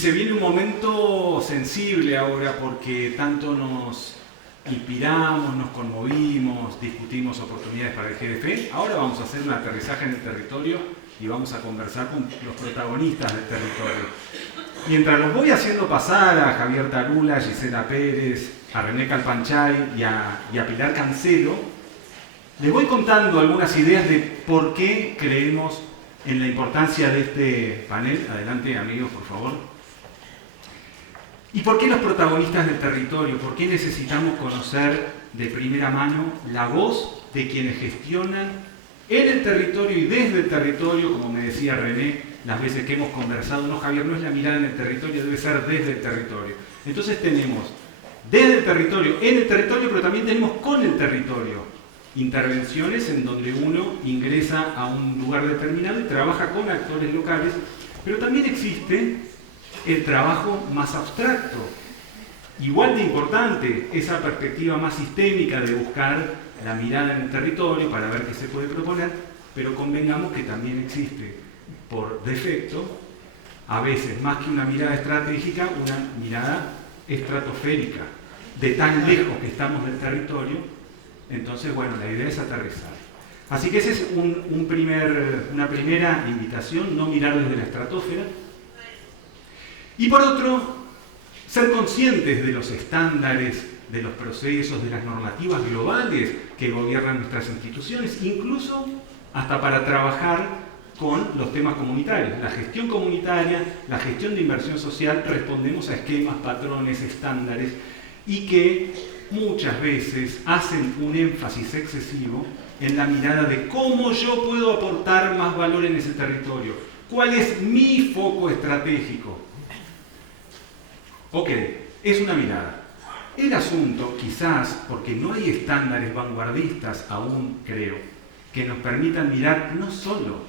se viene un momento sensible ahora porque tanto nos inspiramos, nos conmovimos, discutimos oportunidades para el GDF. Ahora vamos a hacer un aterrizaje en el territorio y vamos a conversar con los protagonistas del territorio. Mientras los voy haciendo pasar a Javier Tarula, a Gisela Pérez, a René Calpanchay y a Pilar Cancelo, les voy contando algunas ideas de por qué creemos en la importancia de este panel. Adelante, amigos, por favor. ¿Y por qué los protagonistas del territorio? ¿Por qué necesitamos conocer de primera mano la voz de quienes gestionan en el territorio y desde el territorio? Como me decía René, las veces que hemos conversado, no, Javier, no es la mirada en el territorio, debe ser desde el territorio. Entonces tenemos desde el territorio, en el territorio, pero también tenemos con el territorio intervenciones en donde uno ingresa a un lugar determinado y trabaja con actores locales, pero también existe el trabajo más abstracto, igual de importante, esa perspectiva más sistémica de buscar la mirada en el territorio para ver qué se puede proponer, pero convengamos que también existe, por defecto, a veces más que una mirada estratégica, una mirada estratosférica, de tan lejos que estamos del territorio. Entonces, bueno, la idea es aterrizar. Así que esa es una primera invitación, no mirar desde la estratosfera. Y por otro, ser conscientes de los estándares, de los procesos, de las normativas globales que gobiernan nuestras instituciones, incluso hasta para trabajar con los temas comunitarios. La gestión comunitaria, la gestión de inversión social, respondemos a esquemas, patrones, estándares, y que muchas veces hacen un énfasis excesivo en la mirada de cómo yo puedo aportar más valor en ese territorio, cuál es mi foco estratégico. Ok, es una mirada. El asunto, quizás porque no hay estándares vanguardistas aún, creo, que nos permitan mirar no solo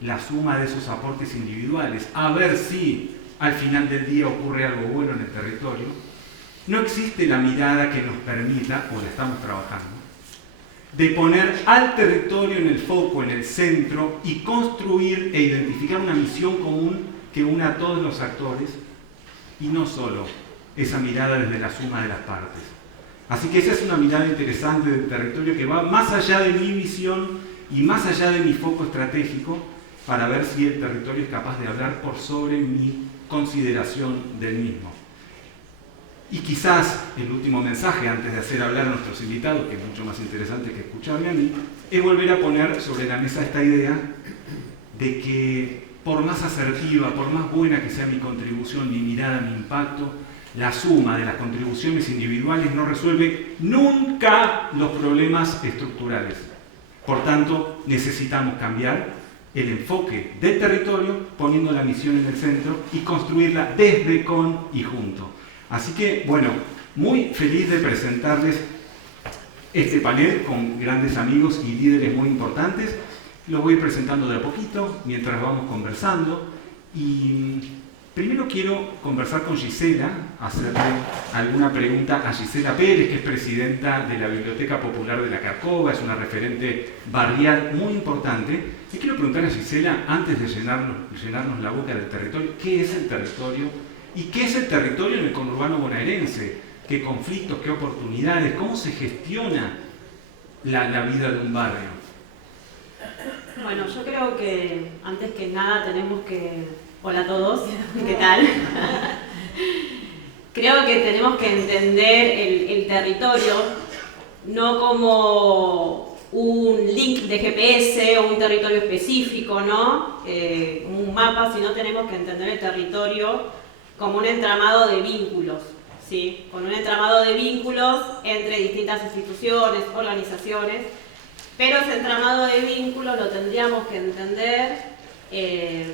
la suma de esos aportes individuales, a ver si al final del día ocurre algo bueno en el territorio. No existe la mirada que nos permita, o la estamos trabajando, de poner al territorio en el foco, en el centro, y construir e identificar una misión común que una a todos los actores, y no solo esa mirada desde la suma de las partes. Así que esa es una mirada interesante del territorio que va más allá de mi visión y más allá de mi foco estratégico, para ver si el territorio es capaz de hablar por sobre mi consideración del mismo. Y quizás el último mensaje, antes de hacer hablar a nuestros invitados, que es mucho más interesante que escucharme a mí, es volver a poner sobre la mesa esta idea de que por más asertiva, por más buena que sea mi contribución, mi mirada, mi impacto, la suma de las contribuciones individuales no resuelve nunca los problemas estructurales. Por tanto, necesitamos cambiar el enfoque del territorio, poniendo la misión en el centro y construirla desde, con y junto. Así que, bueno, muy feliz de presentarles este panel con grandes amigos y líderes muy importantes. Los voy presentando de a poquito mientras vamos conversando. Y primero quiero conversar con Gisela, hacerle alguna pregunta a Gisela Pérez, que es presidenta de la Biblioteca Popular de la Carcova, es una referente barrial muy importante. Y quiero preguntar a Gisela, antes de llenarnos la boca del territorio, ¿qué es el territorio? ¿Y qué es el territorio en el conurbano bonaerense? ¿Qué conflictos, qué oportunidades? ¿Cómo se gestiona la vida de un barrio? Bueno, yo creo que antes que nada tenemos que... Hola a todos, ¿qué tal? Creo que tenemos que entender el territorio no como un link de GPS o un territorio específico, ¿no? Un mapa, sino tenemos que entender el territorio como un entramado de vínculos, ¿sí? Con un entramado de vínculos entre distintas instituciones, organizaciones, pero ese entramado de vínculos lo tendríamos que entender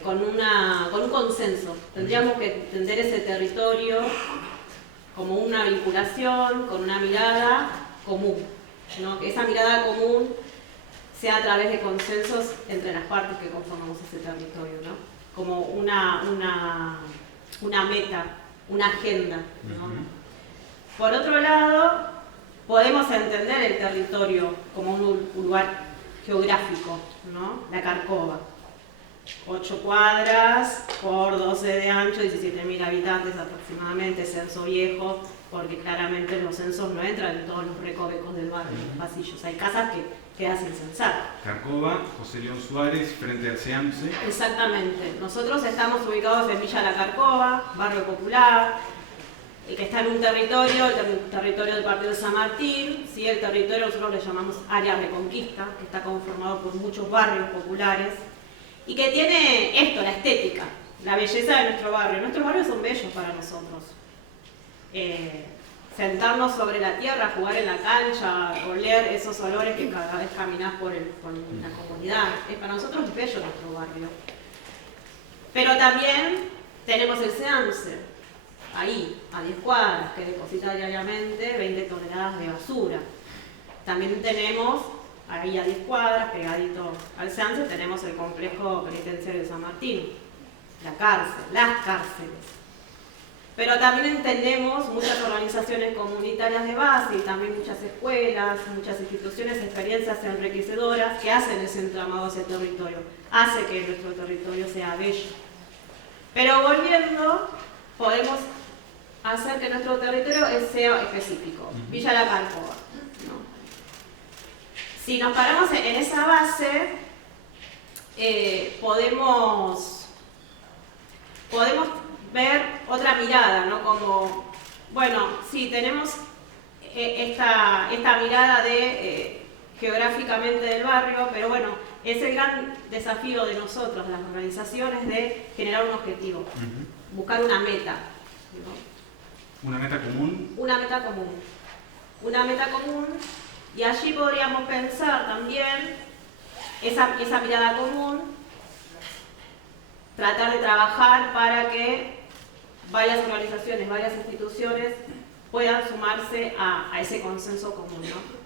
con un consenso. Tendríamos que entender ese territorio como una vinculación, con una mirada común, ¿no? Que esa mirada común sea a través de consensos entre las partes que conformamos ese territorio, ¿no? Como una meta, una agenda, ¿no? Por otro lado, podemos entender el territorio como un lugar geográfico, ¿no? La Carcova. 8 cuadras por 12 de ancho, 17.000 habitantes aproximadamente, censo viejo, porque claramente los censos no entran en todos los recovecos del barrio, en los pasillos. Hay casas que quedan sin censar. Carcova, José León Suárez, frente al SEAMSE. Exactamente. Nosotros estamos ubicados en Villa La Carcova, barrio popular, que está en un territorio, el territorio del partido de San Martín, ¿sí? El territorio nosotros le llamamos área Reconquista, que está conformado por muchos barrios populares, y que tiene esto, la estética, la belleza de nuestro barrio. Nuestros barrios son bellos para nosotros. Sentarnos sobre la tierra, jugar en la cancha, oler esos olores que cada vez caminás por la comunidad. Para nosotros es bello nuestro barrio. Pero también tenemos el SEAMSE, ahí, a 10 cuadras, que deposita diariamente 20 toneladas de basura. También tenemos, ahí a 10 cuadras, pegadito al SEAMSE, tenemos el complejo penitenciario de San Martín, la cárcel, las cárceles. Pero también entendemos muchas organizaciones comunitarias de base y también muchas escuelas, muchas instituciones, experiencias enriquecedoras que hacen ese entramado, ese territorio, hace que nuestro territorio sea bello. Pero volviendo, podemos hacer que nuestro territorio sea específico. Villa La Carcova, ¿no? Si nos paramos en esa base, podemos ver otra mirada, ¿no? Como, bueno, sí, tenemos esta mirada geográficamente del barrio, pero bueno, es el gran desafío de nosotros, las organizaciones, de generar un objetivo, buscar una meta, ¿no? ¿Una meta común? Una meta común. Una meta común, y allí podríamos pensar también esa mirada común, tratar de trabajar para que varias organizaciones, varias instituciones puedan sumarse a ese consenso común, ¿no?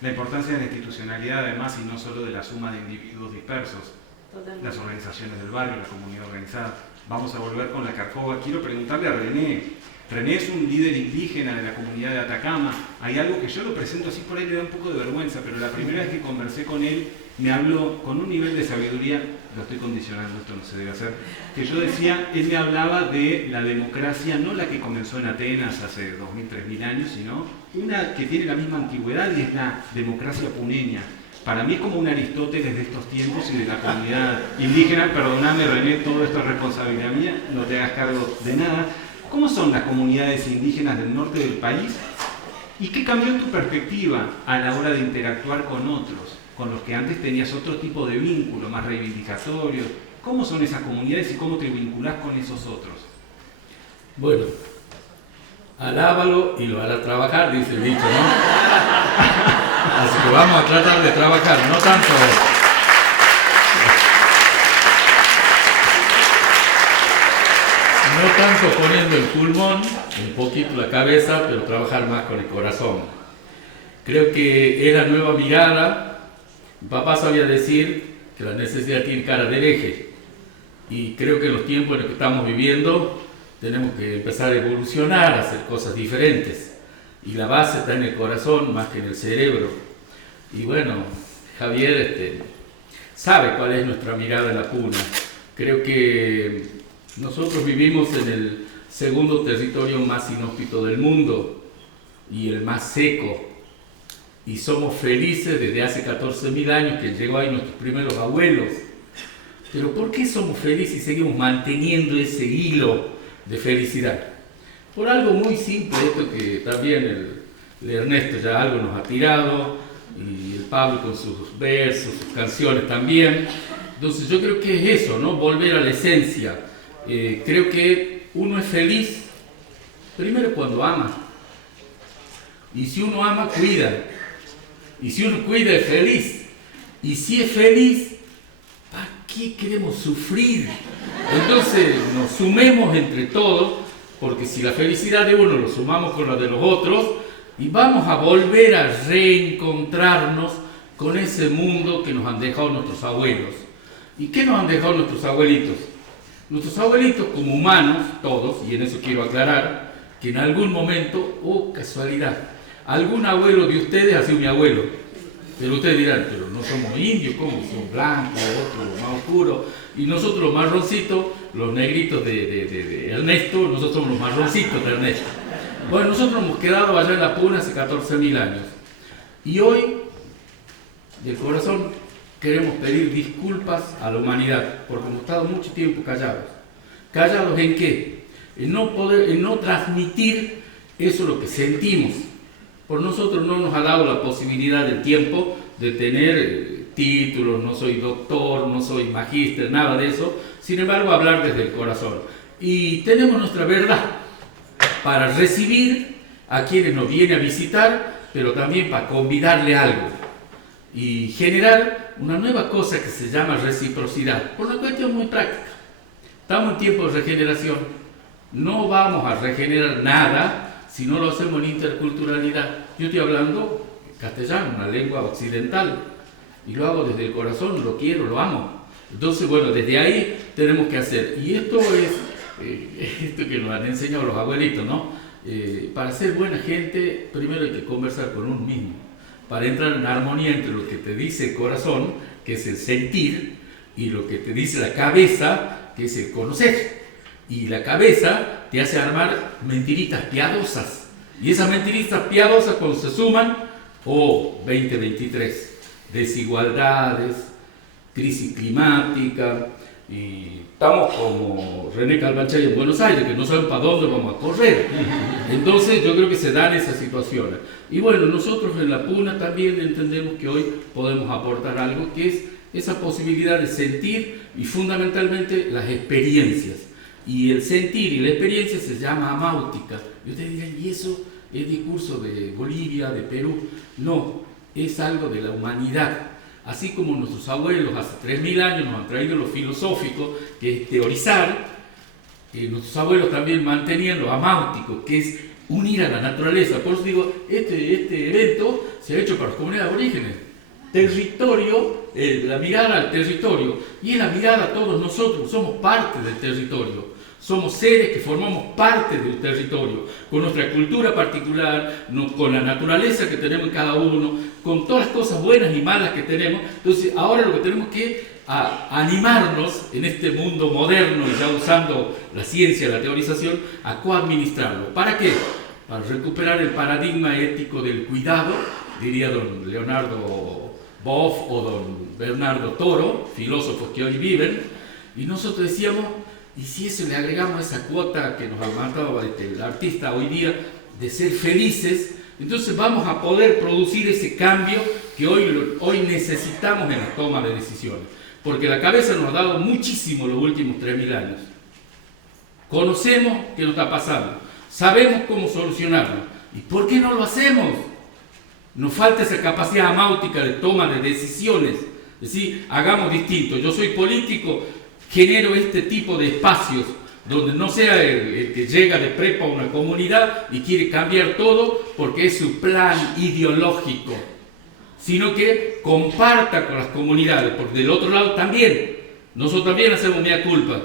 La importancia de la institucionalidad, además, y no solo de la suma de individuos dispersos. Totalmente. Las organizaciones del barrio, la comunidad organizada. Vamos a volver con la Carcova. Quiero preguntarle a René. René es un líder indígena de la comunidad de Atacama. Hay algo que yo lo presento así, por ahí le da un poco de vergüenza, pero la primera vez que conversé con él, me habló con un nivel de sabiduría, lo estoy condicionando, esto no se debe hacer, que yo decía, él me hablaba de la democracia, no la que comenzó en Atenas hace 2000, 3000 años, sino una que tiene la misma antigüedad y es la democracia puneña. Para mí es como un Aristóteles de estos tiempos y de la comunidad indígena. Perdóname, René, todo esto es responsabilidad mía, no te hagas cargo de nada. ¿Cómo son las comunidades indígenas del norte del país? ¿Y qué cambió en tu perspectiva a la hora de interactuar con otros, con los que antes tenías otro tipo de vínculo, más reivindicatorio? ¿Cómo son esas comunidades y cómo te vinculás con esos otros? Bueno, alábalo y lo hará trabajar, dice el dicho, ¿no? Así que vamos a tratar de trabajar, no tanto poniendo el pulmón, un poquito la cabeza, pero trabajar más con el corazón. Creo que es la nueva mirada. Mi papá sabía decir que la necesidad tiene cara de hereje, y creo que en los tiempos en los que estamos viviendo tenemos que empezar a evolucionar, a hacer cosas diferentes, y la base está en el corazón más que en el cerebro. Y bueno, Javier sabe cuál es nuestra mirada en la puna. Creo que nosotros vivimos en el segundo territorio más inhóspito del mundo y el más seco, y somos felices desde hace 14.000 años que llegó ahí nuestros primeros abuelos. Pero ¿por qué somos felices y seguimos manteniendo ese hilo de felicidad? Por algo muy simple, esto que también el Ernesto ya algo nos ha tirado, y el Pablo con sus versos, sus canciones también. Entonces yo creo que es eso, ¿no? Volver a la esencia. Creo que uno es feliz primero cuando ama, y si uno ama, cuida, y si uno cuida, es feliz, y si es feliz, ¿para qué queremos sufrir? Entonces nos sumemos entre todos, porque si la felicidad de uno lo sumamos con la de los otros, y vamos a volver a reencontrarnos con ese mundo que nos han dejado nuestros abuelos. ¿Y qué nos han dejado nuestros abuelitos? Nuestros abuelitos, como humanos, todos, y en eso quiero aclarar, que en algún momento, casualidad, algún abuelo de ustedes ha sido mi abuelo. Pero ustedes dirán, pero no somos indios, ¿cómo? Son blancos, otros más oscuros. y nosotros los marroncitos, los negritos de Ernesto, nosotros somos los marroncitos de Ernesto. Bueno, nosotros hemos quedado allá en la Puna hace 14.000 años. Y hoy, de corazón, queremos pedir disculpas a la humanidad, porque hemos estado mucho tiempo callados. ¿Callados en qué? En no transmitir eso lo que sentimos. Por nosotros no nos ha dado la posibilidad del tiempo de tener títulos, no soy doctor, no soy magíster, nada de eso. Sin embargo, hablar desde el corazón. Y tenemos nuestra verdad para recibir a quienes nos vienen a visitar, pero también para convidarle algo y generar una nueva cosa que se llama reciprocidad, por una cuestión muy práctica. Estamos en tiempo de regeneración, no vamos a regenerar nada si no lo hacemos en interculturalidad. Yo estoy hablando castellano, una lengua occidental, y lo hago desde el corazón, lo quiero, lo amo. Entonces, bueno, desde ahí tenemos que hacer, y esto es esto que nos han enseñado los abuelitos, ¿no? Para ser buena gente, primero hay que conversar con uno mismo, para entrar en armonía entre lo que te dice el corazón, que es el sentir, y lo que te dice la cabeza, que es el conocer. Y la cabeza te hace armar mentiritas piadosas, y esas mentiritas piadosas cuando se suman, 2023, desigualdades, crisis climática, y estamos como René Calvanchay en Buenos Aires, que no saben para dónde vamos a correr. Entonces yo creo que se dan esas situaciones. Y bueno, nosotros en la Puna también entendemos que hoy podemos aportar algo, que es esa posibilidad de sentir y fundamentalmente las experiencias. Y el sentir y la experiencia se llama amáutica. Y ustedes dirán, ¿y eso es discurso de Bolivia, de Perú? No, es algo de la humanidad. Así como nuestros abuelos hace 3.000 años nos han traído lo filosófico, que es teorizar, nuestros abuelos también mantenían lo amáutico, que es unir a la naturaleza. Por eso digo, este evento se ha hecho para las comunidades aborígenes. Territorio, la mirada al territorio, y es la mirada a todos nosotros, somos parte del territorio. Somos seres que formamos parte del territorio, con nuestra cultura particular, con la naturaleza que tenemos en cada uno, con todas las cosas buenas y malas que tenemos. Entonces, ahora lo que tenemos que animarnos en este mundo moderno, y ya usando la ciencia, la teorización, a coadministrarlo. ¿Para qué? Para recuperar el paradigma ético del cuidado, diría don Leonardo Boff o don Bernardo Toro, filósofos que hoy viven, y nosotros decíamos, y si eso le agregamos esa cuota que nos ha mandado el artista hoy día, de ser felices, entonces vamos a poder producir ese cambio que hoy necesitamos en la toma de decisiones. Porque la cabeza nos ha dado muchísimo los últimos 3.000 años. Conocemos qué nos está pasando, sabemos cómo solucionarlo. ¿Y por qué no lo hacemos? Nos falta esa capacidad amáutica de toma de decisiones. Es decir, hagamos distinto. Yo soy político, genero este tipo de espacios donde no sea el que llega de prepa a una comunidad y quiere cambiar todo porque es su plan ideológico, sino que comparta con las comunidades, porque del otro lado también, nosotros también hacemos mea culpa.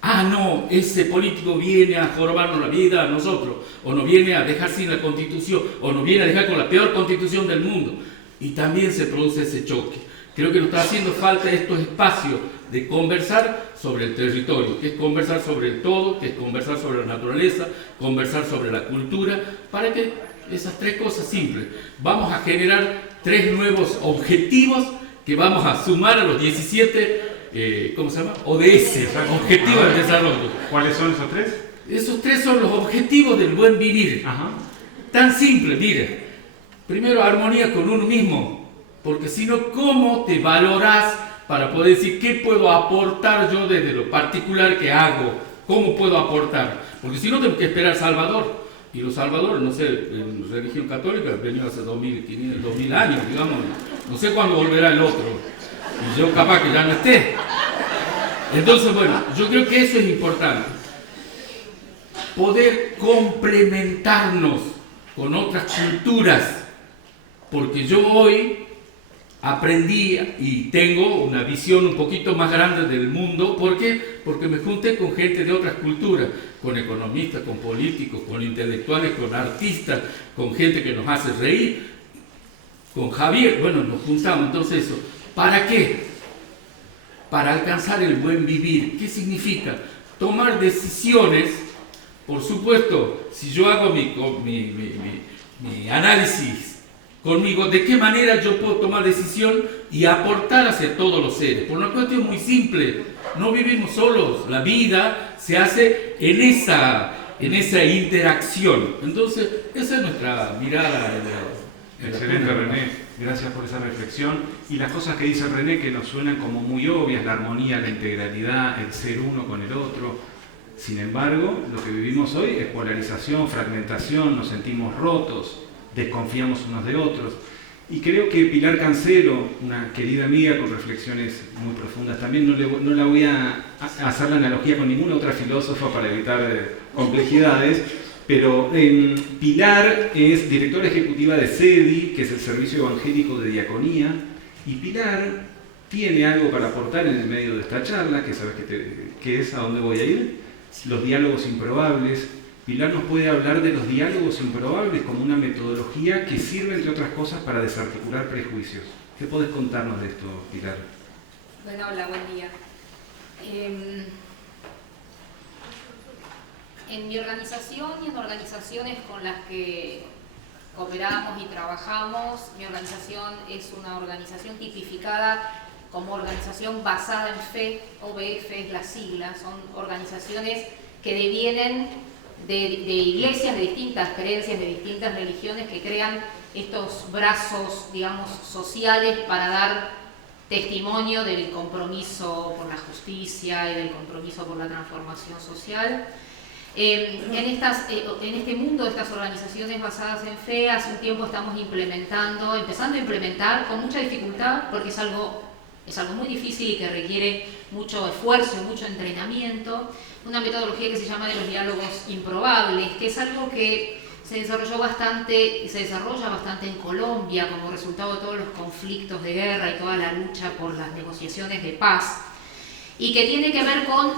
Ah, no, ese político viene a jorobarnos la vida a nosotros, o nos viene a dejar sin la Constitución, o nos viene a dejar con la peor Constitución del mundo. Y también se produce ese choque. Creo que nos está haciendo falta estos espacios de conversar sobre el territorio, que es conversar sobre el todo, que es conversar sobre la naturaleza, conversar sobre la cultura, para que esas tres cosas simples. Vamos a generar 3 nuevos objetivos que vamos a sumar a los 17, ¿cómo se llama? ODS, Objetivos de Desarrollo. ¿Cuáles son esos 3? Esos 3 son los objetivos del buen vivir. Ajá. Tan simple, mire. Primero, armonía con uno mismo, porque si no, ¿cómo te valorás para poder decir qué puedo aportar yo desde lo particular que hago? ¿Cómo puedo aportar? Porque si no, tengo que esperar Salvador. Y los salvadores, no sé, en religión católica han venido hace 2.000 años, digamos. No sé cuándo volverá el otro. Y yo capaz que ya no esté. Entonces, bueno, yo creo que eso es importante. Poder complementarnos con otras culturas. Porque yo hoy aprendí y tengo una visión un poquito más grande del mundo. ¿Por qué? Porque me junté con gente de otras culturas, con economistas, con políticos, con intelectuales, con artistas, con gente que nos hace reír, con Javier. Bueno, nos juntamos entonces eso. ¿Para qué? para alcanzar el buen vivir. ¿Qué significa? Tomar decisiones. Por supuesto, si yo hago mi análisis conmigo, ¿de qué manera yo puedo tomar decisión y aportar hacia todos los seres? Por una cuestión muy simple, no vivimos solos, la vida se hace en esa interacción. Entonces, esa es nuestra mirada. Excelente, René, gracias por esa reflexión. Y las cosas que dice René que nos suenan como muy obvias, la armonía, la integralidad, el ser uno con el otro. Sin embargo, lo que vivimos hoy es polarización, fragmentación, nos sentimos rotos, desconfiamos unos de otros. Y creo que Pilar Cancelo, una querida amiga con reflexiones muy profundas también, no la voy a hacer la analogía con ninguna otra filósofa para evitar complejidades, pero Pilar es directora ejecutiva de CEDI, que es el Servicio Evangélico de Diaconía, y Pilar tiene algo para aportar en el medio de esta charla, que sabes que es a dónde voy a ir, los diálogos improbables. Pilar nos puede hablar de los diálogos improbables como una metodología que sirve, entre otras cosas, para desarticular prejuicios. ¿Qué podés contarnos de esto, Pilar? Bueno, hola, buen día. En mi organización y en organizaciones con las que cooperamos y trabajamos, mi organización es una organización tipificada como organización basada en fe, OBF es la sigla, son organizaciones que devienen de iglesias de distintas creencias, de distintas religiones que crean estos brazos, digamos, sociales para dar testimonio del compromiso por la justicia y del compromiso por la transformación social. En este mundo de estas organizaciones basadas en fe, hace un tiempo estamos empezando a implementar con mucha dificultad, porque es algo muy difícil y que requiere mucho esfuerzo y mucho entrenamiento, una metodología que se llama de los diálogos improbables, que es algo que se desarrolla bastante en Colombia como resultado de todos los conflictos de guerra y toda la lucha por las negociaciones de paz, y que tiene que ver con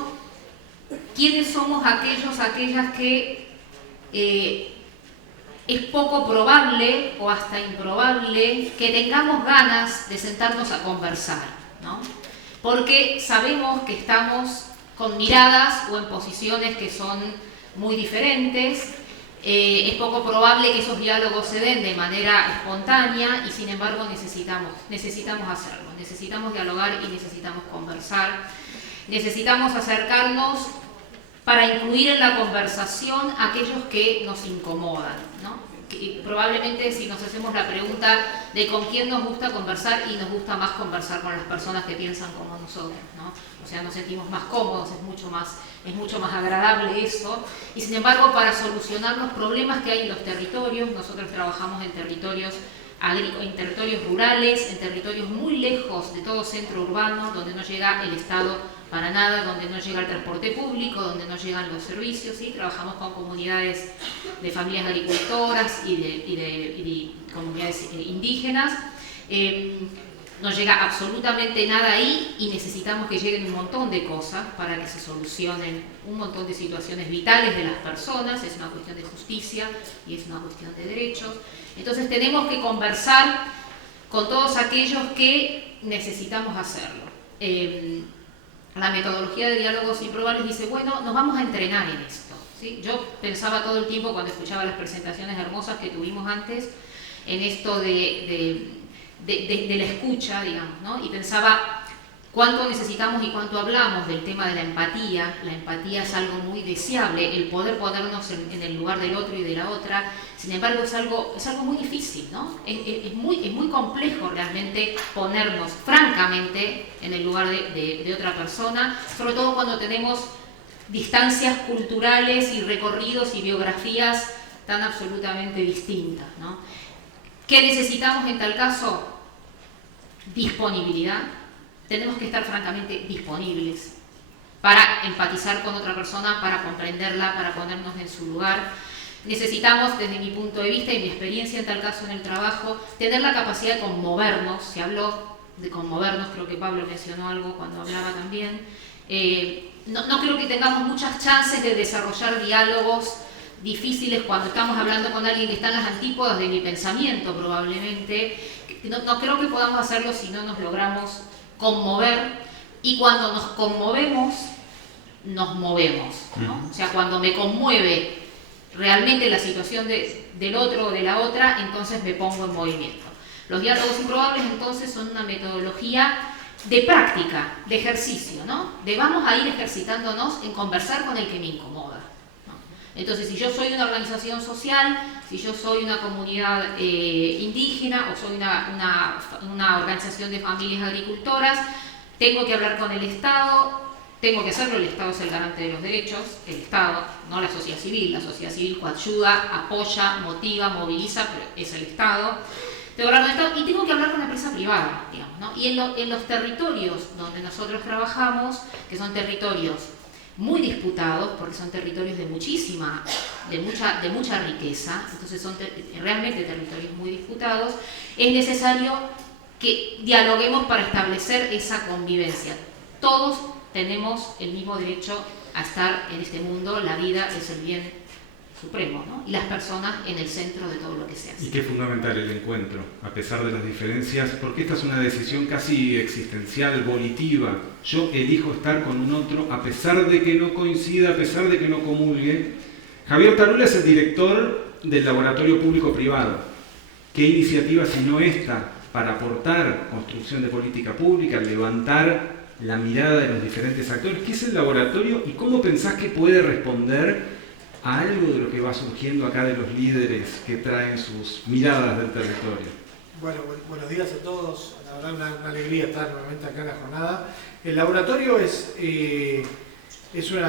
quiénes somos aquellas que es poco probable o hasta improbable que tengamos ganas de sentarnos a conversar, ¿no? Porque sabemos que estamos con miradas o en posiciones que son muy diferentes, es poco probable que esos diálogos se den de manera espontánea y sin embargo necesitamos hacerlo, necesitamos dialogar y necesitamos conversar, necesitamos acercarnos para incluir en la conversación a aquellos que nos incomodan, ¿no? Probablemente si nos hacemos la pregunta de con quién nos gusta conversar, y nos gusta más conversar con las personas que piensan como nosotros, ¿no? O sea, nos sentimos más cómodos, es mucho más agradable eso. Y sin embargo, para solucionar los problemas que hay en los territorios, nosotros trabajamos en territorios rurales, en territorios muy lejos de todo centro urbano, donde no llega el Estado para nada, donde no llega el transporte público, donde no llegan los servicios, ¿sí? Trabajamos con comunidades de familias agricultoras y de comunidades indígenas. No llega absolutamente nada ahí y necesitamos que lleguen un montón de cosas para que se solucionen un montón de situaciones vitales de las personas. Es una cuestión de justicia y es una cuestión de derechos. Entonces tenemos que conversar con todos aquellos que necesitamos hacerlo. La metodología de diálogos improbables dice, bueno, nos vamos a entrenar en esto, ¿sí? Yo pensaba todo el tiempo cuando escuchaba las presentaciones hermosas que tuvimos antes, en esto de la escucha, digamos, ¿no? Y pensaba cuánto necesitamos y cuánto hablamos del tema de la empatía. La empatía es algo muy deseable, el poder ponernos en el lugar del otro y de la otra. Sin embargo, es algo muy difícil, ¿no? Es muy complejo realmente ponernos francamente en el lugar de otra persona, sobre todo cuando tenemos distancias culturales y recorridos y biografías tan absolutamente distintas, ¿no? ¿Qué necesitamos en tal caso? Disponibilidad. Tenemos que estar francamente disponibles para empatizar con otra persona, para comprenderla, para ponernos en su lugar. Necesitamos, desde mi punto de vista y mi experiencia en tal caso en el trabajo, tener la capacidad de conmovernos. Se habló de conmovernos, creo que Pablo mencionó algo cuando hablaba también. No creo que tengamos muchas chances de desarrollar diálogos difíciles cuando estamos hablando con alguien que está en las antípodas de mi pensamiento, probablemente. No creo que podamos hacerlo si no nos logramos conmover Y cuando nos conmovemos, nos movemos, ¿no? O sea, cuando me conmueve realmente la situación del otro o de la otra, entonces me pongo en movimiento. Los diálogos improbables entonces son una metodología de práctica, de ejercicio, ¿no? De vamos a ir ejercitándonos en conversar con el que me incomoda, ¿no? Entonces, si yo soy una organización social, si yo soy una comunidad indígena o soy una organización de familias agricultoras, tengo que hablar con el Estado. Tengo que hacerlo, el Estado es el garante de los derechos, el Estado, no la sociedad civil. La sociedad civil coayuda, apoya, motiva, moviliza, pero es el Estado. Tengo que hablar con el Estado y tengo que hablar con la empresa privada, digamos, ¿no? Y en los territorios donde nosotros trabajamos, que son territorios muy disputados, porque son territorios de mucha riqueza, entonces son realmente territorios muy disputados, es necesario que dialoguemos para establecer esa convivencia. Todos tenemos el mismo derecho a estar en este mundo, la vida es el bien supremo, ¿no? Y las personas en el centro de todo lo que se hace. Y qué fundamental el encuentro, a pesar de las diferencias, porque esta es una decisión casi existencial, volitiva. Yo elijo estar con un otro a pesar de que no coincida, a pesar de que no comulgue. Javier Tarula es el director del Laboratorio Público-Privado. ¿Qué iniciativa sino esta para aportar construcción de política pública, levantar la mirada de los diferentes actores? ¿Qué es el laboratorio y cómo pensás que puede responder a algo de lo que va surgiendo acá de los líderes que traen sus miradas del territorio? Bueno, buenos días a todos. La verdad, una alegría estar nuevamente acá en la jornada. El laboratorio es un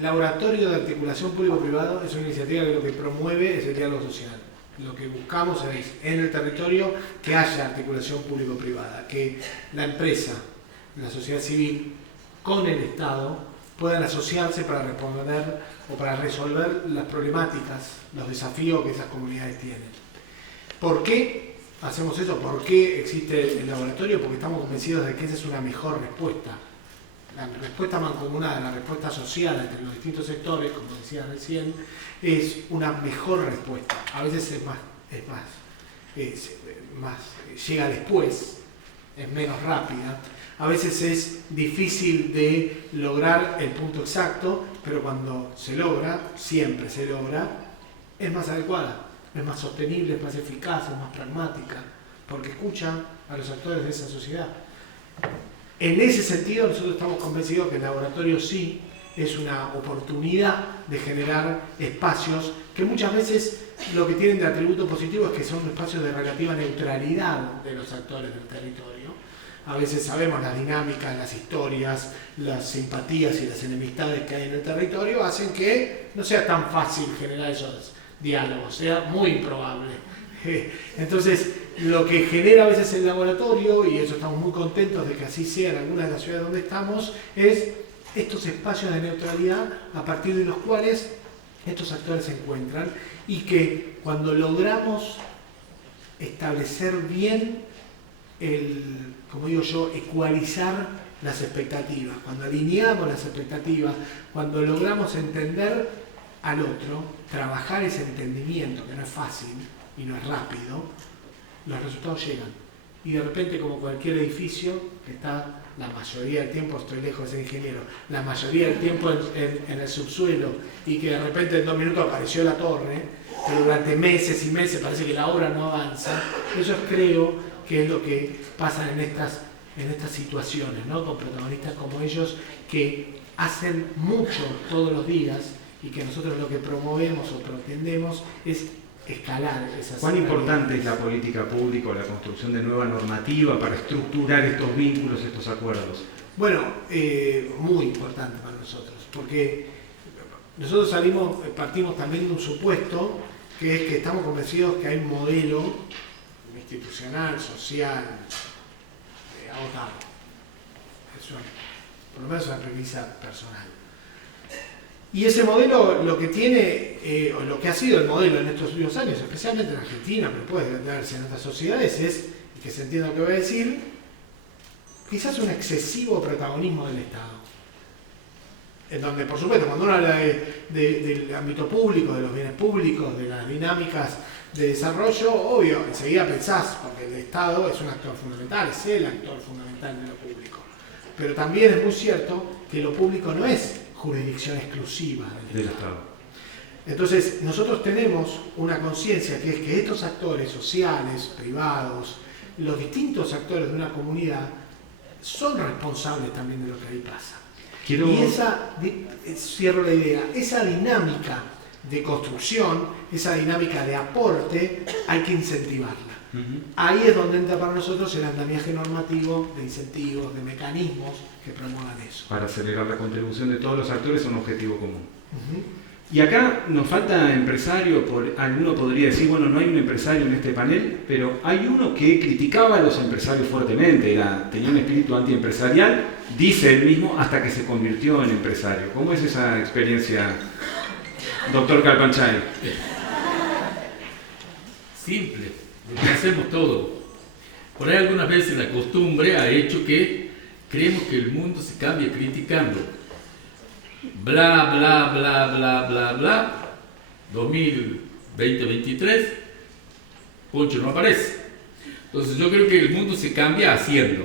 laboratorio de articulación público-privado, es una iniciativa que lo que promueve es el diálogo social. Lo que buscamos es en el territorio que haya articulación público-privada, que la empresa, la sociedad civil, con el Estado, puedan asociarse para responder o para resolver las problemáticas, los desafíos que esas comunidades tienen. ¿Por qué hacemos eso? ¿Por qué existe el laboratorio? Porque estamos convencidos de que esa es una mejor respuesta. La respuesta mancomunada, la respuesta social entre los distintos sectores, como decía recién, es una mejor respuesta. A veces llega después, es menos rápida. A veces es difícil de lograr el punto exacto, pero cuando se logra, siempre se logra, es más adecuada, es más sostenible, es más eficaz, es más pragmática, porque escucha a los actores de esa sociedad. En ese sentido, nosotros estamos convencidos que el laboratorio sí es una oportunidad de generar espacios que muchas veces lo que tienen de atributo positivo es que son espacios de relativa neutralidad de los actores del territorio. A veces sabemos las dinámicas, las historias, las simpatías y las enemistades que hay en el territorio hacen que no sea tan fácil generar esos diálogos, sea muy improbable. Entonces, lo que genera a veces el laboratorio, y eso estamos muy contentos de que así sea en algunas de las ciudades donde estamos, es estos espacios de neutralidad a partir de los cuales estos actores se encuentran y que cuando logramos establecer bien como digo yo, ecualizar las expectativas, cuando alineamos las expectativas, cuando logramos entender al otro, trabajar ese entendimiento, que no es fácil y no es rápido, los resultados llegan. Y de repente, como cualquier edificio, que está la mayoría del tiempo, estoy lejos de ser ingeniero, la mayoría del tiempo en el subsuelo, y que de repente en 2 minutos apareció la torre, pero durante meses y meses parece que la obra no avanza, eso creo que es lo que pasa en estas situaciones, ¿no? Con protagonistas como ellos que hacen mucho todos los días y que nosotros lo que promovemos o pretendemos es escalar esas. ¿Cuán importante es la política pública o la construcción de nueva normativa para estructurar estos vínculos, estos acuerdos? Bueno, muy importante para nosotros, porque nosotros partimos también de un supuesto que es que estamos convencidos que hay un modelo institucional, social, agotado. Por lo menos es una premisa personal. Y ese modelo lo que tiene, o lo que ha sido el modelo en estos últimos años, especialmente en Argentina, pero puede darse en otras sociedades, es, y que se entienda lo que voy a decir, quizás un excesivo protagonismo del Estado. En donde, por supuesto, cuando uno habla del ámbito público, de los bienes públicos, de las dinámicas de desarrollo, obvio, enseguida pensás, porque el Estado es un actor fundamental, es el actor fundamental de lo público. Pero también es muy cierto que lo público no es jurisdicción exclusiva del Del Estado. Estado. Entonces, nosotros tenemos una conciencia que es que estos actores sociales, privados, los distintos actores de una comunidad son responsables también de lo que ahí pasa. Y cierro la idea, esa dinámica de construcción, esa dinámica de aporte, hay que incentivarla. Ahí es donde entra para nosotros el andamiaje normativo de incentivos, de mecanismos que promuevan eso. Para acelerar la contribución de todos los actores a un objetivo común. Y acá nos falta empresario, alguno podría decir, bueno, no hay un empresario en este panel, pero hay uno que criticaba a los empresarios fuertemente, tenía un espíritu antiempresarial, dice él mismo, hasta que se convirtió en empresario. ¿Cómo es esa experiencia, doctor Calpanchay? Simple, lo que hacemos todo. Por ahí algunas veces la costumbre ha hecho que creemos que el mundo se cambia criticando. Bla, bla, bla, bla, bla, bla, 2020-2023, Poncho no aparece. Entonces yo creo que el mundo se cambia haciendo.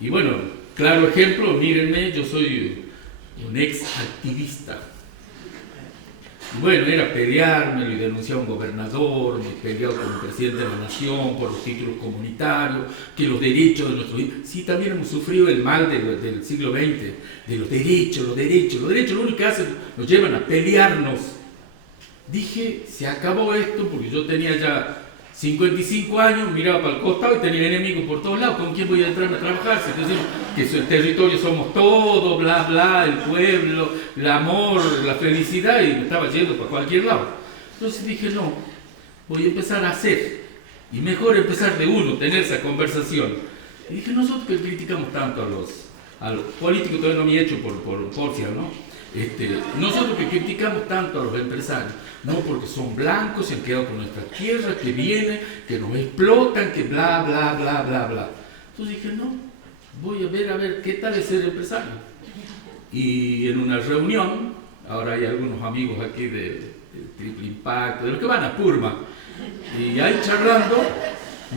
Y bueno, claro ejemplo, mírenme, yo soy un ex activista. Y bueno, era pelearme y denunciar a un gobernador, me peleaba con el presidente de la nación por los títulos comunitarios, que los derechos de nuestros hijos. Sí, también hemos sufrido el mal del siglo XX, de los derechos, lo único que hacen, nos llevan a pelearnos. Dije, se acabó esto, porque yo tenía ya 55 años, miraba para el costado y tenía enemigos por todos lados. ¿Con quién voy a entrar a trabajar? Si te decimos que el territorio somos todos, bla, bla, el pueblo, el amor, la felicidad, y me estaba yendo para cualquier lado. Entonces dije, no, voy a empezar a hacer. Y mejor empezar de uno, tener esa conversación. Y dije, nosotros que criticamos tanto a los políticos, todavía no me he hecho por porcia, ¿no? Nosotros que criticamos tanto a los empresarios, no porque son blancos, se han quedado con nuestra tierra, que vienen, que nos explotan, que bla, bla, bla, bla, bla. Entonces dije, no, voy a ver qué tal es ser empresario. Y en una reunión, ahora hay algunos amigos aquí del Triple Impacto, de los que van a Purma, y ahí charlando,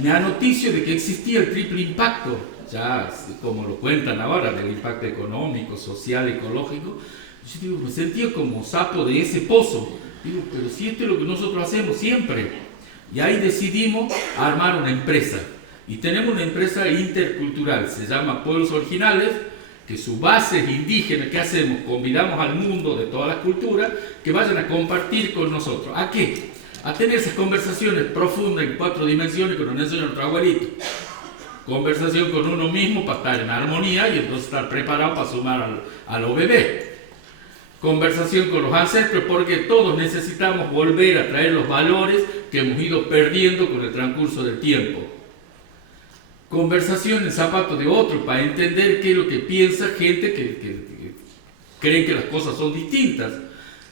me anoticio de que existía el Triple Impacto, ya como lo cuentan ahora, del impacto económico, social, ecológico. Yo digo, me sentía como sapo de ese pozo. Digo, pero si esto es lo que nosotros hacemos siempre. Y ahí decidimos armar una empresa. Y tenemos una empresa intercultural, se llama Pueblos Originales, que su base es indígena. ¿Qué hacemos? Convidamos al mundo de todas las culturas que vayan a compartir con nosotros. ¿A qué? A tener esas conversaciones profundas en 4 dimensiones que nos enseña nuestro abuelito. Conversación con uno mismo para estar en armonía y entonces estar preparado para sumar a los bebés. Conversación con los ancestros, porque todos necesitamos volver a traer los valores que hemos ido perdiendo con el transcurso del tiempo. Conversación en zapatos de otros para entender qué es lo que piensa gente que creen que las cosas son distintas.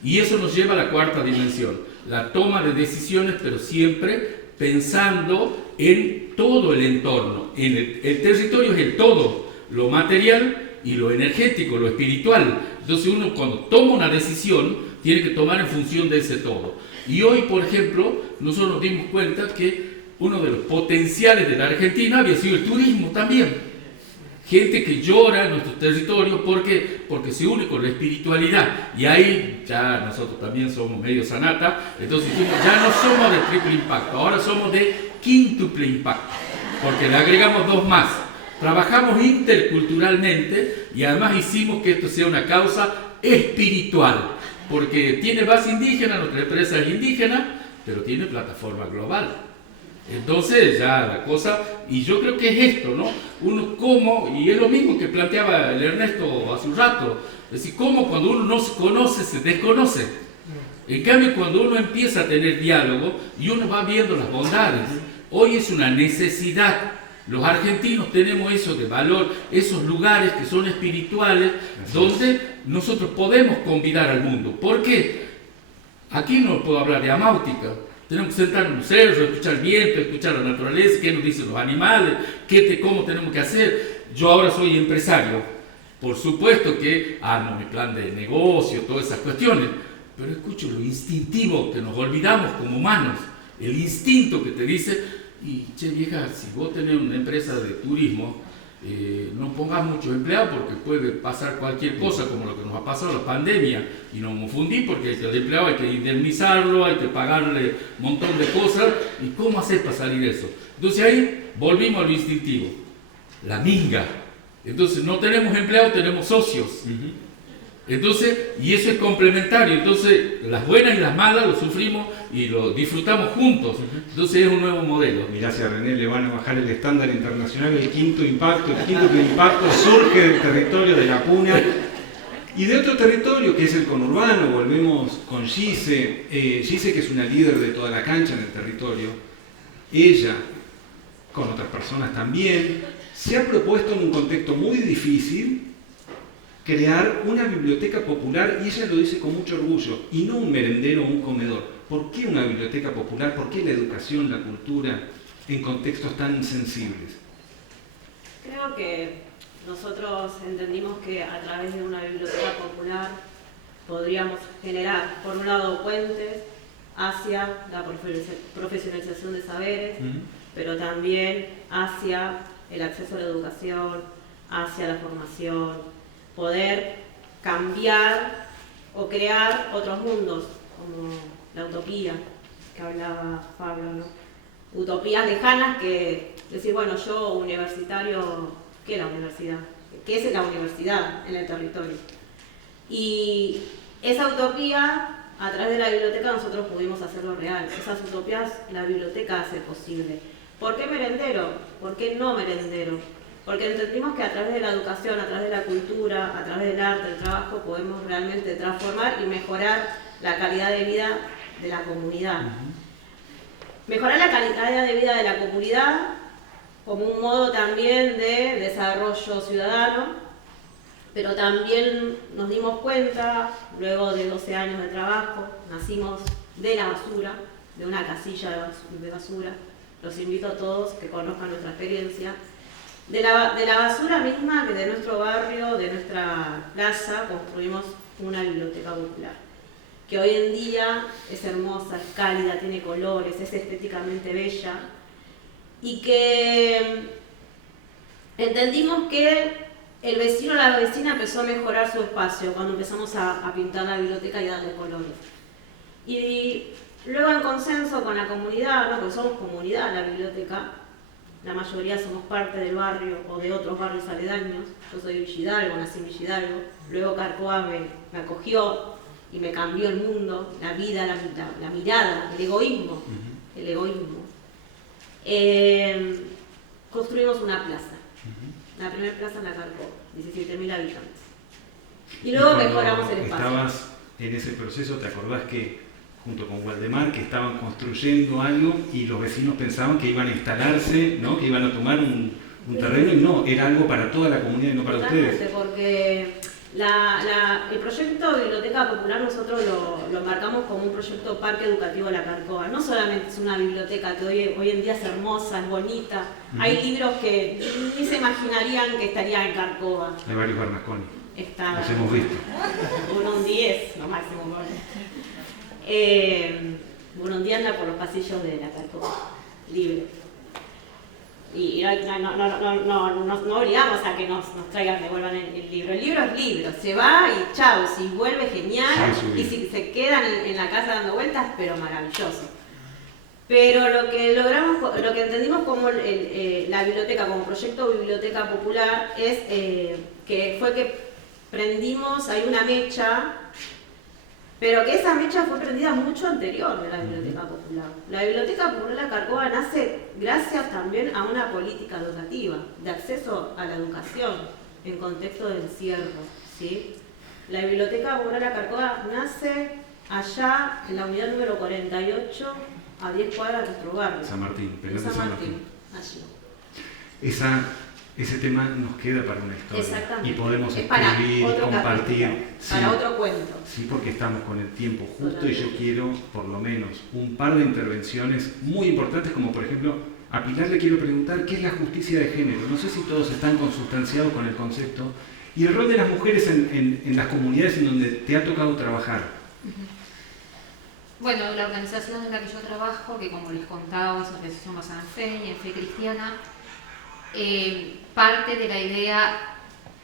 Y eso nos lleva a la 4ª dimensión, la toma de decisiones, pero siempre pensando en todo el entorno. El territorio es el todo, lo material y lo energético, lo espiritual. Entonces uno cuando toma una decisión tiene que tomar en función de ese todo. Y hoy, por ejemplo, nosotros nos dimos cuenta que uno de los potenciales de la Argentina había sido el turismo también. Gente que llora en nuestros territorios porque se une con la espiritualidad. Y ahí ya nosotros también somos medio sanata. Entonces dijimos, ya no somos de triple impacto, ahora somos de quíntuple impacto. Porque le agregamos 2 más. Trabajamos interculturalmente y además hicimos que esto sea una causa espiritual. Porque tiene base indígena, nuestra empresa es indígena, pero tiene plataforma global. Entonces ya la cosa, y yo creo que es esto, ¿no? Uno como, y es lo mismo que planteaba el Ernesto hace un rato, es decir, cómo cuando uno no se conoce, se desconoce. En cambio, cuando uno empieza a tener diálogo y uno va viendo las bondades, hoy es una necesidad. Los argentinos tenemos eso de valor, esos lugares que son espirituales, donde nosotros podemos convidar al mundo. ¿Por qué? Aquí no puedo hablar de amáutica. Tenemos que sentarnos en un cerro, escuchar el viento, escuchar la naturaleza, qué nos dicen los animales, cómo tenemos que hacer. Yo ahora soy empresario. Por supuesto que armo mi plan de negocio, todas esas cuestiones, pero escucho lo instintivo que nos olvidamos como humanos. El instinto que te dice, y che vieja, si vos tenés una empresa de turismo no pongas muchos empleados porque puede pasar cualquier cosa como lo que nos ha pasado, la pandemia, y nos confundí porque el empleado hay que indemnizarlo, hay que pagarle un montón de cosas, y ¿cómo hacer para salir de eso? Entonces ahí volvimos a lo instintivo, la minga. Entonces no tenemos empleados, tenemos socios. Entonces, y eso es complementario, entonces las buenas y las malas lo sufrimos y lo disfrutamos juntos. Entonces es un nuevo modelo. Mirá, si a René le van a bajar el estándar internacional, el quinto impacto surge del territorio de la Puna y de otro territorio que es el conurbano. Volvemos con Gise, Gise, que es una líder de toda la cancha en el territorio. Ella, con otras personas también, se ha propuesto en un contexto muy difícil crear una biblioteca popular, y ella lo dice con mucho orgullo, y no un merendero o un comedor. ¿Por qué una biblioteca popular? ¿Por qué la educación, la cultura en contextos tan sensibles? Creo que nosotros entendimos que a través de una biblioteca popular podríamos generar, por un lado, puentes hacia la profesionalización de saberes, pero también hacia el acceso a la educación, hacia la formación, poder cambiar o crear otros mundos, como la utopía que hablaba Pablo, ¿no? Utopías lejanas que decir, bueno, yo universitario, ¿qué es la universidad? ¿Qué es la universidad en el territorio? Y esa utopía, a través de la biblioteca nosotros pudimos hacerlo real. Esas utopías la biblioteca hace posible. ¿Por qué merendero? ¿Por qué no merendero? Porque entendimos que a través de la educación, a través de la cultura, a través del arte, del trabajo, podemos realmente transformar y mejorar la calidad de vida de la comunidad. Mejorar la calidad de vida de la comunidad como un modo también de desarrollo ciudadano, pero también nos dimos cuenta, luego de 12 años de trabajo, nacimos de la basura, de una casilla de basura. Los invito a todos que conozcan nuestra experiencia. De la basura misma, que de nuestro barrio, de nuestra plaza, construimos una biblioteca popular, que hoy en día es hermosa, es cálida, tiene colores, es estéticamente bella, y que entendimos que el vecino o la vecina empezó a mejorar su espacio cuando empezamos a pintar la biblioteca y darle colores. Y luego en consenso con la comunidad, ¿no? Porque somos comunidad la biblioteca, la mayoría somos parte del barrio o de otros barrios aledaños. Yo soy de Villhidalgo, nací en Villhidalgo, luego Carcoa me acogió y me cambió el mundo, la vida, la mirada, el egoísmo. Construimos una plaza, la primera plaza en la Carcoa, 17.000 habitantes. Y luego mejoramos el espacio. Estabas en ese proceso, ¿te acordás que junto con Waldemar, que estaban construyendo algo y los vecinos pensaban que iban a instalarse, ¿no? Que iban a tomar un terreno, y no, era algo para toda la comunidad y no para ustedes? Porque el proyecto Biblioteca Popular nosotros lo marcamos como un proyecto Parque Educativo de la Carcoa. No solamente es una biblioteca que hoy en día es hermosa, es bonita, hay libros que ni se imaginarían que estarían en Carcoa. Hay varios Bernasconi, los hemos visto. Un 10, lo máximo. Burundi anda por los pasillos de la Carcoa, libre. Y no obligamos a que nos traigan, devuelvan el libro. El libro es libro, se va y chao, si vuelve genial, y si se quedan en la casa dando vueltas, pero maravilloso. Pero lo que entendimos como la biblioteca, como proyecto Biblioteca Popular, es que prendimos ahí una mecha, pero que esa mecha fue prendida mucho anterior de la Biblioteca Popular. La Biblioteca Popular de la Carcoa nace gracias también a una política educativa, de acceso a la educación en contexto de encierro, ¿sí? La Biblioteca Popular de la Carcoa nace allá en la unidad número 48, a 10 cuadras de nuestro barrio. San Martín, en San Martín, allí. Ese tema nos queda para una historia. Exactamente. Y podemos Es para escribir, otro compartir. capítulo, para otro cuento. Sí, porque estamos con el tiempo justo y yo quiero, por lo menos, un par de intervenciones muy importantes, como por ejemplo, a Pilar le quiero preguntar qué es la justicia de género. No sé si todos están consustanciados con el concepto. Y el rol de las mujeres en las comunidades en donde te ha tocado trabajar. Bueno, la organización en la que yo trabajo, que como les contaba es una organización basada en fe y en fe cristiana, parte de la idea,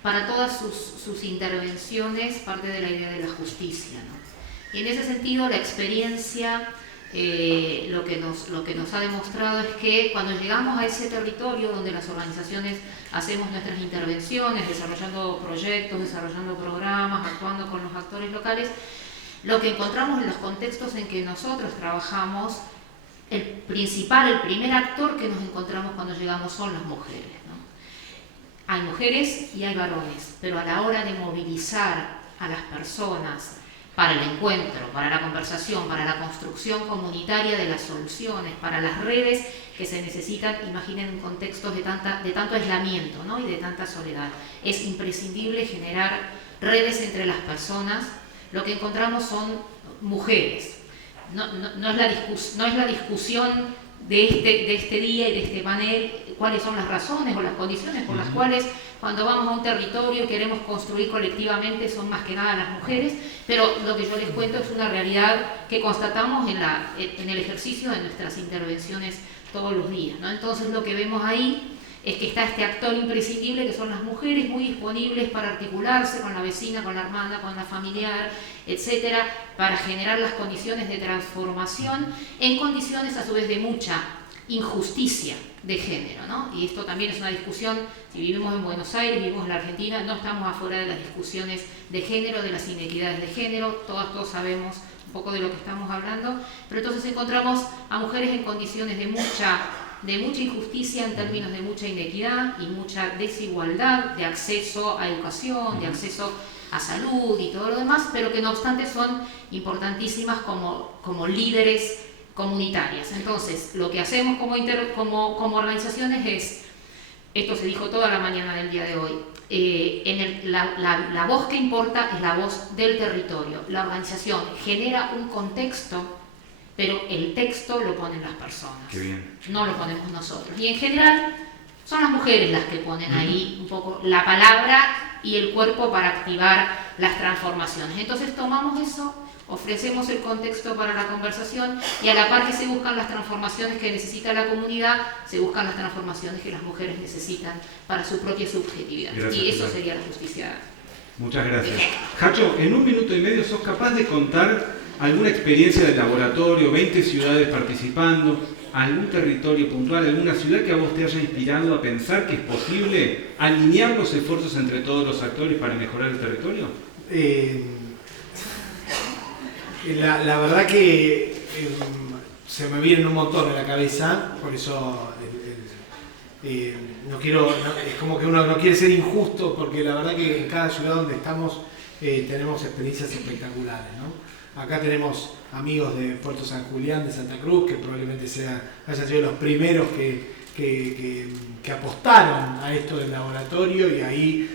para todas sus intervenciones, parte de la idea de la justicia, ¿no? Y en ese sentido, la experiencia lo que nos ha demostrado es que cuando llegamos a ese territorio donde las organizaciones hacemos nuestras intervenciones, desarrollando proyectos, desarrollando programas, actuando con los actores locales, lo que encontramos en los contextos en que nosotros trabajamos, el primer actor que nos encontramos cuando llegamos son las mujeres, ¿no? Hay mujeres y hay varones, pero a la hora de movilizar a las personas para el encuentro, para la conversación, para la construcción comunitaria de las soluciones, para las redes que se necesitan, imaginen contextos de tanto aislamiento, ¿no? Y de tanta soledad. Es imprescindible generar redes entre las personas. Lo que encontramos son mujeres. No es la discusión de este día y de este panel, cuáles son las razones o las condiciones por las cuales cuando vamos a un territorio y queremos construir colectivamente son más que nada las mujeres, pero lo que yo les cuento es una realidad que constatamos en el ejercicio de nuestras intervenciones todos los días, ¿no? Entonces lo que vemos ahí es que está este actor imprescindible que son las mujeres, muy disponibles para articularse con la vecina, con la hermana, con la familiar, etcétera, para generar las condiciones de transformación en condiciones a su vez de mucha injusticia de género, ¿no? Y esto también es una discusión, si vivimos en Buenos Aires, vivimos en la Argentina, no estamos afuera de las discusiones de género, de las inequidades de género, todos sabemos un poco de lo que estamos hablando, pero entonces encontramos a mujeres en condiciones de mucha injusticia en términos de mucha inequidad y mucha desigualdad de acceso a educación, de acceso a salud y todo lo demás, pero que no obstante son importantísimas como líderes comunitarias. Entonces, lo que hacemos como organizaciones es, esto se dijo toda la mañana del día de hoy, la voz que importa es la voz del territorio. La organización genera un contexto, pero el texto lo ponen las personas. Qué bien. No lo ponemos nosotros. Y en general son las mujeres las que ponen ahí un poco la palabra y el cuerpo para activar las transformaciones. Entonces tomamos eso, ofrecemos el contexto para la conversación y a la par que se buscan las transformaciones que necesita la comunidad, se buscan las transformaciones que las mujeres necesitan para su propia subjetividad. Gracias, y eso Pilar. sería la justicia. Muchas gracias. Hacho, en 1 minuto y medio, ¿sos capaz de contar alguna experiencia de laboratorio, 20 ciudades participando, algún territorio puntual, alguna ciudad que a vos te haya inspirado a pensar que es posible alinear los esfuerzos entre todos los actores para mejorar el territorio? La verdad que se me vienen un montón a la cabeza, por eso es como que uno no quiere ser injusto, porque la verdad que en cada ciudad donde estamos tenemos experiencias espectaculares, ¿no? Acá tenemos amigos de Puerto San Julián, de Santa Cruz, que probablemente hayan sido los primeros que apostaron a esto del laboratorio, y ahí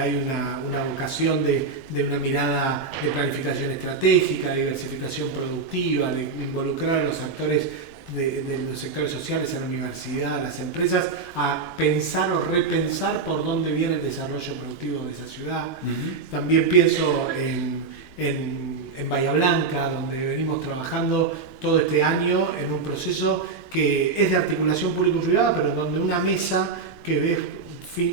hay una vocación de una mirada de planificación estratégica, de diversificación productiva, de involucrar a los actores de los sectores sociales, a la universidad, a las empresas, a pensar o repensar por dónde viene el desarrollo productivo de esa ciudad. También pienso en Bahía Blanca, donde venimos trabajando todo este año en un proceso que es de articulación público-privada, pero donde una mesa que es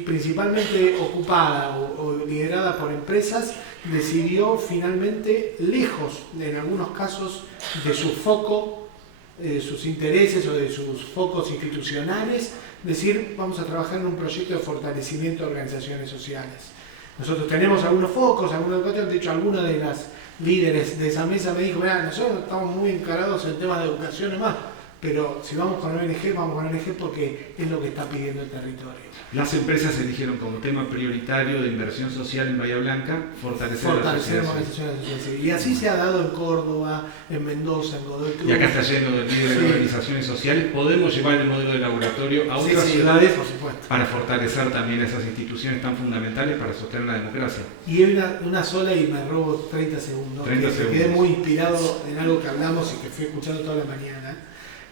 principalmente ocupada o liderada por empresas decidió finalmente, lejos en algunos casos de su foco, de sus intereses o de sus focos institucionales, decir vamos a trabajar en un proyecto de fortalecimiento de organizaciones sociales. Nosotros tenemos algunos focos, de hecho alguna de las líderes de esa mesa me dijo, mira, nosotros estamos muy encarados en temas de educación y más, pero si vamos con ONG, vamos con ONG porque es lo que está pidiendo el territorio. Las empresas eligieron como tema prioritario de inversión social en Bahía Blanca fortalecer organizaciones sociales. Y así se ha dado en Córdoba, en Mendoza, en Godoy Cruz. Y acá está lleno de líderes de organizaciones sociales. Podemos llevar el modelo de laboratorio a otras ciudades para fortalecer también esas instituciones tan fundamentales para sostener la democracia. Y hay una sola, y me robo 30 segundos, quedé muy inspirado en algo que hablamos y que fui escuchando toda la mañana,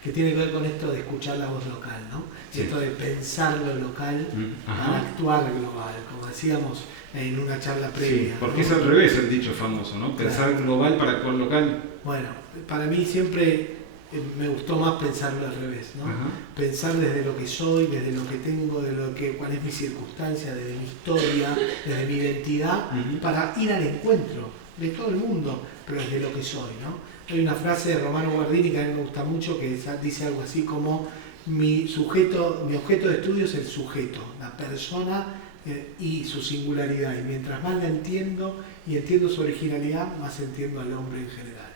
que tiene que ver con esto de escuchar la voz local, ¿no? Sí. Esto de pensar lo local para actuar global, como decíamos en una charla previa. Sí, porque ¿no? es al revés el dicho famoso, ¿no? Pensar global para actuar local. Bueno, para mí siempre me gustó más pensarlo al revés, ¿no? Ajá. Pensar desde lo que soy, desde lo que tengo, cuál es mi circunstancia, desde mi historia, desde mi identidad, para ir al encuentro de todo el mundo, pero desde lo que soy, ¿no? Hay una frase de Romano Guardini que a mí me gusta mucho que dice algo así como mi objeto de estudio es el sujeto, la persona y su singularidad, y mientras más la entiendo y entiendo su originalidad, más entiendo al hombre en general.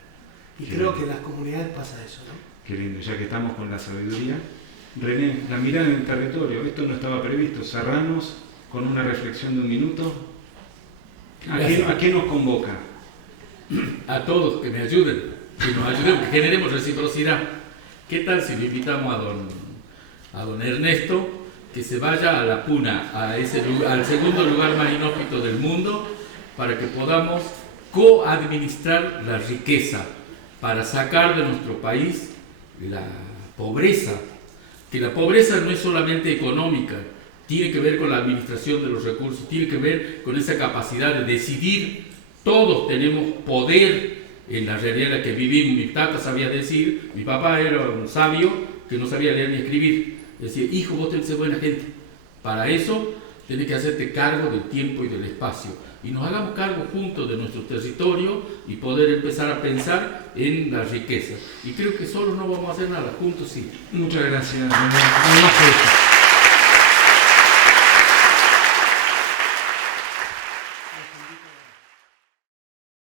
Y Qué creo lindo. que en las comunidades pasa eso, ¿no? Qué lindo, ya que estamos con la sabiduría. René, la mirada en el territorio, esto no estaba previsto. Cerramos con una reflexión de un minuto. ¿A qué nos convoca? A todos que me ayuden, que nos ayuden, que generemos reciprocidad. ¿Qué tal si le invitamos a don Ernesto que se vaya a la Puna, al segundo lugar más inhóspito del mundo, para que podamos coadministrar la riqueza, para sacar de nuestro país la pobreza? Que la pobreza no es solamente económica, tiene que ver con la administración de los recursos, tiene que ver con esa capacidad de decidir. Todos tenemos poder en la realidad en la que vivimos. Mi tata sabía decir, mi papá era un sabio que no sabía leer ni escribir. Decía, hijo, vos tenés que ser buena gente. Para eso tenés que hacerte cargo del tiempo y del espacio. Y nos hagamos cargo juntos de nuestro territorio y poder empezar a pensar en la riqueza. Y creo que solos no vamos a hacer nada, juntos sí. Muchas gracias, René.